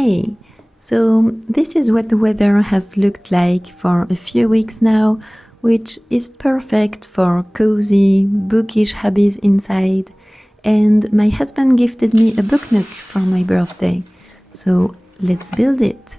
Hey, so this is what the weather has looked like for a few weeks now, which is perfect for cozy, bookish hobbies inside. And my husband gifted me a book nook for my birthday. So let's build it.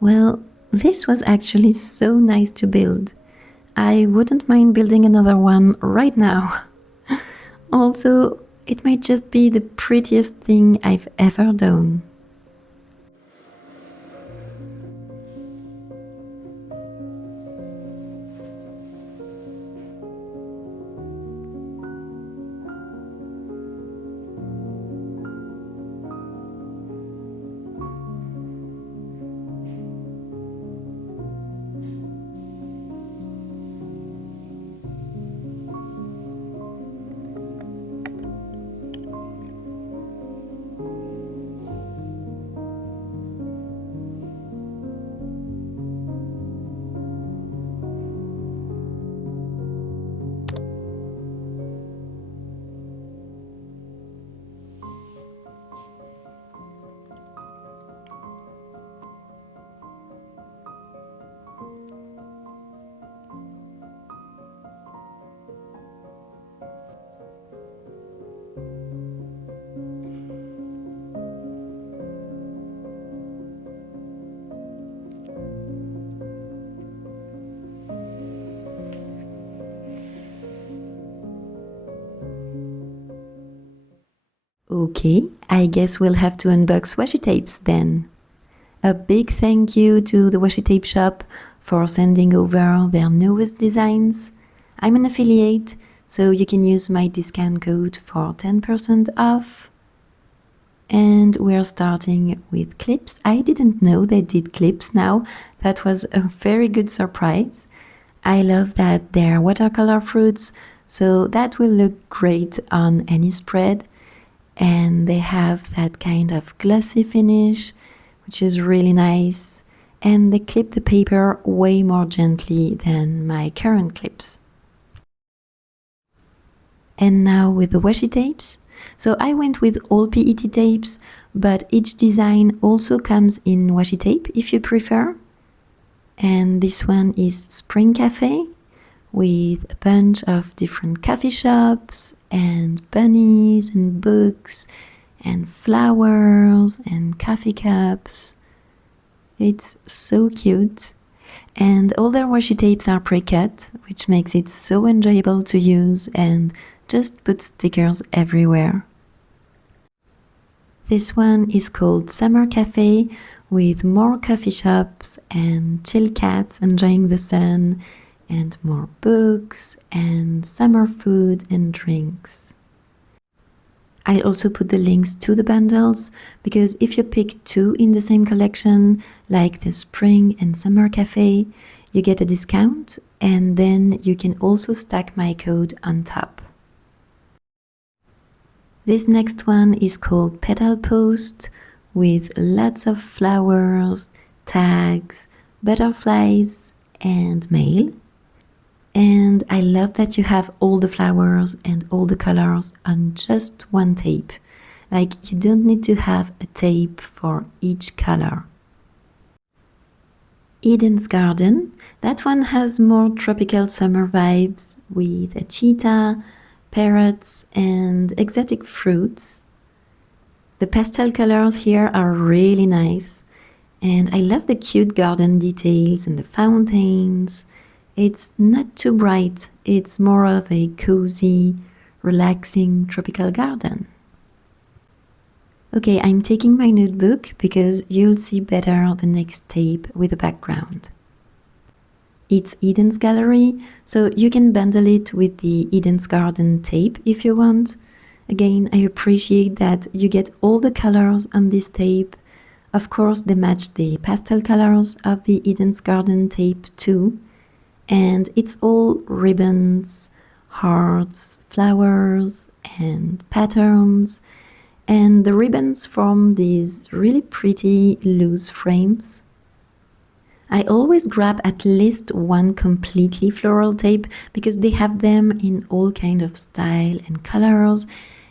Well, this was actually so nice to build. I wouldn't mind building another one right now. Also, it might just be the prettiest thing I've ever done. Okay, I guess we'll have to unbox washi tapes then. A big thank you to the Washi Tape Shop for sending over their newest designs. I'm an affiliate, so you can use my discount code for 10% off. And we're starting with clips. I didn't know they did clips now. That was a very good surprise. I love that they're watercolor fruits, so that will look great on any spread. And they have that kind of glossy finish, which is really nice. And they clip the paper way more gently than my current clips. And now with the washi tapes. So I went with all PET tapes, but each design also comes in washi tape if you prefer. And this one is Spring Cafe with a bunch of different coffee shops and bunnies and books and flowers and coffee cups. It's so cute. And all their washi tapes are pre-cut, which makes it so enjoyable to use and just put stickers everywhere. This one is called Summer Cafe with more coffee shops and chill cats enjoying the sun and more books and summer food and drinks. I also put the links to the bundles because if you pick two in the same collection, like the Spring and Summer Cafe, you get a discount and then you can also stack my code on top. This next one is called Petal Post with lots of flowers, tags, butterflies and mail. And I love that you have all the flowers and all the colors on just one tape. Like you don't need to have a tape for each color. Eden's Garden, that one has more tropical summer vibes with a cheetah, parrots and exotic fruits. The pastel colors here are really nice and I love the cute garden details and the fountains. It's not too bright, it's more of a cozy, relaxing tropical garden. Okay, I'm taking my notebook because you'll see better the next tape with a background. It's Eden's Gallery, so you can bundle it with the Eden's Garden tape if you want. Again, I appreciate that you get all the colors on this tape. Of course, they match the pastel colors of the Eden's Garden tape too. And it's all ribbons, hearts, flowers, and patterns. And the ribbons form these really pretty loose frames. I always grab at least one completely floral tape because they have them in all kind of style and colors.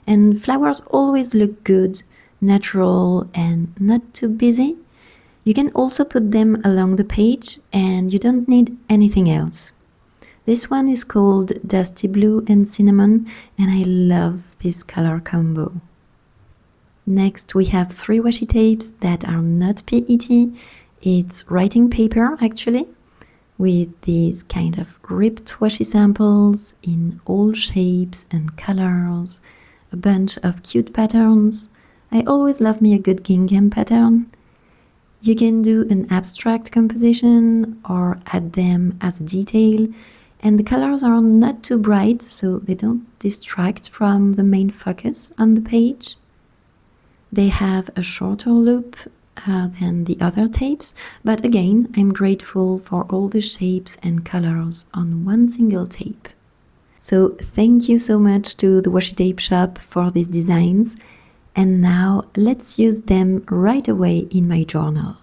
And flowers always look good, natural, and not too busy. You can also put them along the page and you don't need anything else. This one is called Dusty Blue and Cinnamon and I love this color combo. Next we have 3 washi tapes that are not PET. It's writing paper actually, with these kind of ripped washi samples in all shapes and colors, a bunch of cute patterns. I always love me a good gingham pattern. You can do an abstract composition or add them as a detail, and the colors are not too bright so they don't distract from the main focus on the page. They have a shorter loop than the other tapes, but again, I'm grateful for all the shapes and colors on one single tape. So thank you so much to the Washi Tape Shop for these designs. And now let's use them right away in my journal.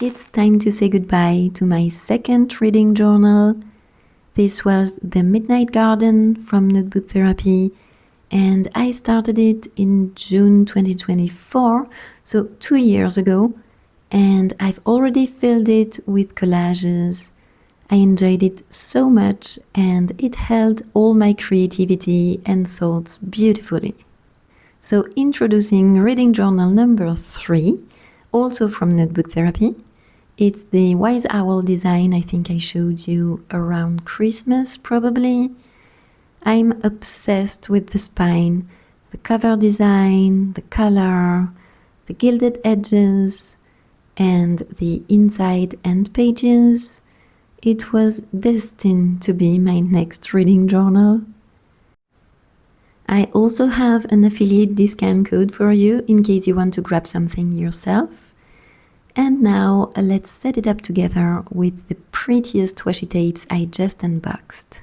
It's time to say goodbye to my second reading journal. This was The Midnight Garden from Notebook Therapy, and I started it in June 2024, so 2 years ago. And I've already filled it with collages. I enjoyed it so much and it held all my creativity and thoughts beautifully. So introducing reading journal number 3, also from Notebook Therapy. It's the Wise Owl design I think I showed you around Christmas, probably. I'm obsessed with the spine, the cover design, the color, the gilded edges, and the inside end pages. It was destined to be my next reading journal. I also have an affiliate discount code for you in case you want to grab something yourself. And now let's set it up together with the prettiest washi tapes I just unboxed.